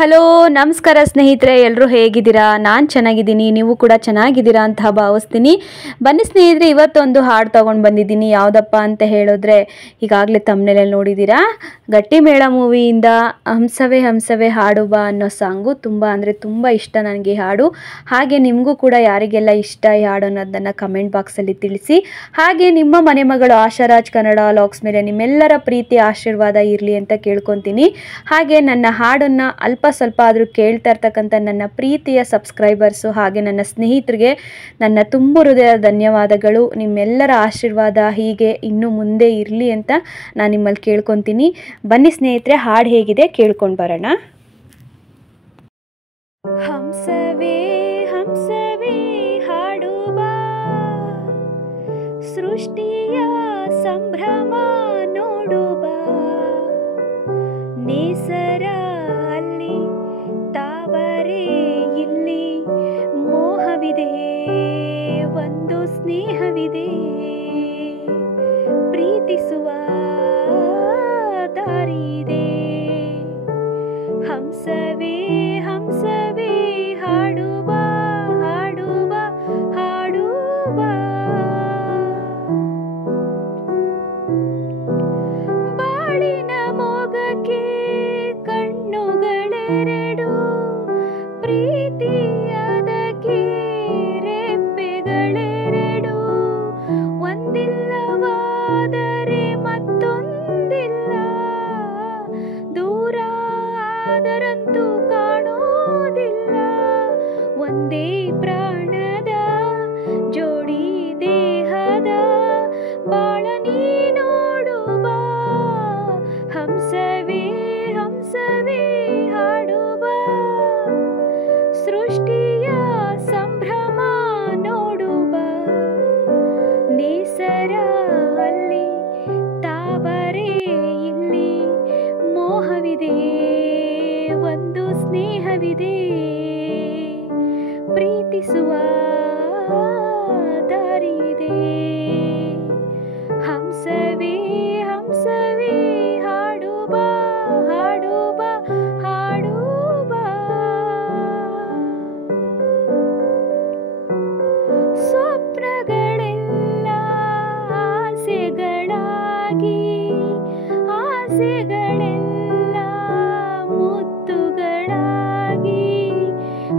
Hello ನಮಸ್ಕಾರ ಸ್ನೇಹಿತರೆ, ಎಲ್ಲರೂ ಹೇಗಿದ್ದೀರಾ? ನಾನು ಚೆನ್ನಾಗಿದ್ದೀನಿ, ನೀವು ಕೂಡ ಚೆನ್ನಾಗಿದ್ದೀರಾ ಅಂತ ಭಾವಿಸ್ತೀನಿ. ಬನ್ನಿ ಸ್ನೇಹಿತರೆ, ಇವತ್ತೊಂದು ಹಾಡು ತೊಗೊಂಡು ಬಂದಿದ್ದೀನಿ. ಯಾವುದಪ್ಪ ಅಂತ ಹೇಳಿದ್ರೆ, ಈಗಾಗಲೇ ತಮ್ಮನೇಲಿ ನೋಡಿದ್ದೀರಾ, ಗಟ್ಟಿಮೇಳ ಮೂವಿಯಿಂದ ಹಂಸವೇ ಹಂಸವೇ ಹಾಡು ಬಾ ಅನ್ನೋ ಸಾಂಗು ತುಂಬ ಅಂದರೆ ತುಂಬ ಇಷ್ಟ ನನಗೆ ಈ ಹಾಡು. ಹಾಗೆ ನಿಮಗೂ ಕೂಡ ಯಾರಿಗೆಲ್ಲ ಇಷ್ಟ ಈ ಹಾಡು ಅನ್ನೋದನ್ನು ಕಮೆಂಟ್ ಬಾಕ್ಸಲ್ಲಿ ತಿಳಿಸಿ. ಹಾಗೆ ನಿಮ್ಮ ಮನೆ ಮಗಳು ಆಶಾರಾಜ್ ಕನ್ನಡ ಲಾಗ್ಸ್ ಮೇಲೆ ನಿಮ್ಮೆಲ್ಲರ ಪ್ರೀತಿ ಆಶೀರ್ವಾದ ಇರಲಿ ಅಂತ ಕೇಳ್ಕೊತೀನಿ. ಹಾಗೆ ನನ್ನ ಹಾಡನ್ನು ಅಲ್ಪ ಸ್ವಲ್ಪ ಆದರೂ ಕೇಳ್ತಾ ಇರ್ತಕ್ಕಂಥ ನನ್ನ ಪ್ರೀತಿಯ ಸಬ್ಸ್ಕ್ರೈಬರ್ಸು ಹಾಗೆ ನನ್ನ ಸ್ನೇಹಿತರಿಗೆ ನನ್ನ ತುಂಬ ಹೃದಯ ಧನ್ಯವಾದಗಳು. ನಿಮ್ಮೆಲ್ಲರ ಆಶೀರ್ವಾದ ಹೀಗೆ ಇನ್ನು ಮುಂದೆ ಇರಲಿ ಅಂತ ನಾನು ನಿಮ್ಮಲ್ಲಿ ಕೇಳ್ಕೊತೀನಿ. ಬನ್ನಿ ಸ್ನೇಹಿತರೆ, ಹಾಡು ಹೇಗಿದೆ ಕೇಳ್ಕೊಂಡು ಬರೋಣ. ಹಂಸವೇ ಹಂಸವೇ ಹಾಡು ಬಾ, ಸೃಷ್ಟಿಯ ಸಂಭ್ರಮ ನೋಡು ಬಾ, ನೇಸರ ಅಲ್ಲಿ ತಾವರೆ ಇಲ್ಲಿ ಮೋಹವಿದೆ, ಒಂದು ಸ್ನೇಹವಿದೆ, ಪ್ರೀತಿಸುವ ದಾರಿದೆ. ಹಂಸವೇ ಹಂಸವೇ ಹಾಡು ಬಾ, ಹಾಡು ಬಾ, ಹಾಡು ಬಾ. ಬಾಳಿನ ಮೊಗಕ್ಕೆ ಕಣ್ಣುಗಳೆರಡು, ಪ್ರೀತಿಯದಕ್ಕೆ ರೆಪ್ಪೆಗಳೆರಡು, ಒಂದಿಲ್ಲವಾದರೆ ಮತ್ತೊಂದಿಲ್ಲ, ದೂರ ಆದರಂತೂ ಕಾಣೋದಿಲ್ಲ, ಒಂದೇ ಪ್ರಾಣದ ಜೋಡಿ ದೇಹದ ಬಾಳ ನೀ ನೋಡು ಬಾ. ಹಂಸವೇ ಹಂಸವೇ ಹಾಡು ಬಾ, ಸೃಷ್ಟಿಯ ಸಂಭ್ರಮ ನೋಡು ಬಾ, ನೇಸರ ಅಲ್ಲಿ ತಾವರೆ ಇಲ್ಲಿ ಮೋಹವಿದೆ, ಒಂದು ಸ್ನೇಹವಿದೆ, ಪ್ರೀತಿಸುವ ದಾರಿದೆ. ಹಂಸವೇ ಹಂಸವೇ ಹಾಡು ಬಾ, ಹಾಡು ಬಾ, ಹಾಡು ಬಾ. ಸ್ವಪ್ನಗಳೆಲ್ಲ ಆಸೆಗಳಾಗಿ, ಆಸೆಗಳೆಲ್ಲ ಮುತ್ತುಗಳಾಗಿ,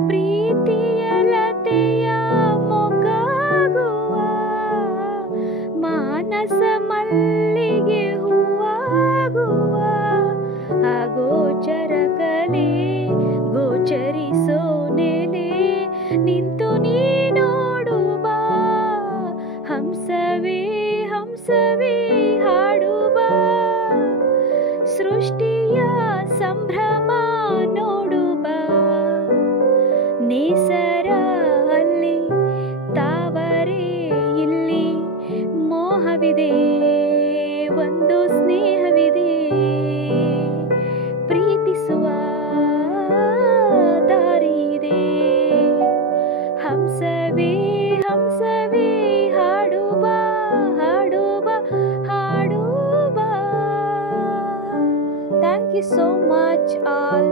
ಪ್ರೀತಿಯ ಲತೆಯ ಮೊಗ್ಗಾಗುವ, ಮಾನಸ ಮಲ್ಲಿಗೆ ಹೂವಾಗುವ, ಅಗೋಚರ ಕಲೆ ಗೋಚರಿಸೋ ನೆಲೆ ನಿಂತು ನೀ ನೋಡು ಬಾ. ಹಂಸವೇ ಹಂಸವೇ ಹಾಡು ಬಾ, ಸೃಷ್ಟಿಯ ಸಂಭ್ರಮ ನೋಡು ಬಾ, ನೇಸರ ಅಲ್ಲಿ ತಾವರೆ ಇಲ್ಲಿ ಮೋಹವಿದೆ, ಒಂದು ಸ್ನೇಹವಿದೆ, ಪ್ರೀತಿಸುವ ದಾರಿದೆ. ಹಂಸವೇ ಹಂಸವೇ ಹಾಡು ಬಾ, ಹಾಡು ಬಾ, ಹಾಡು ಬಾ. Thank you so much all.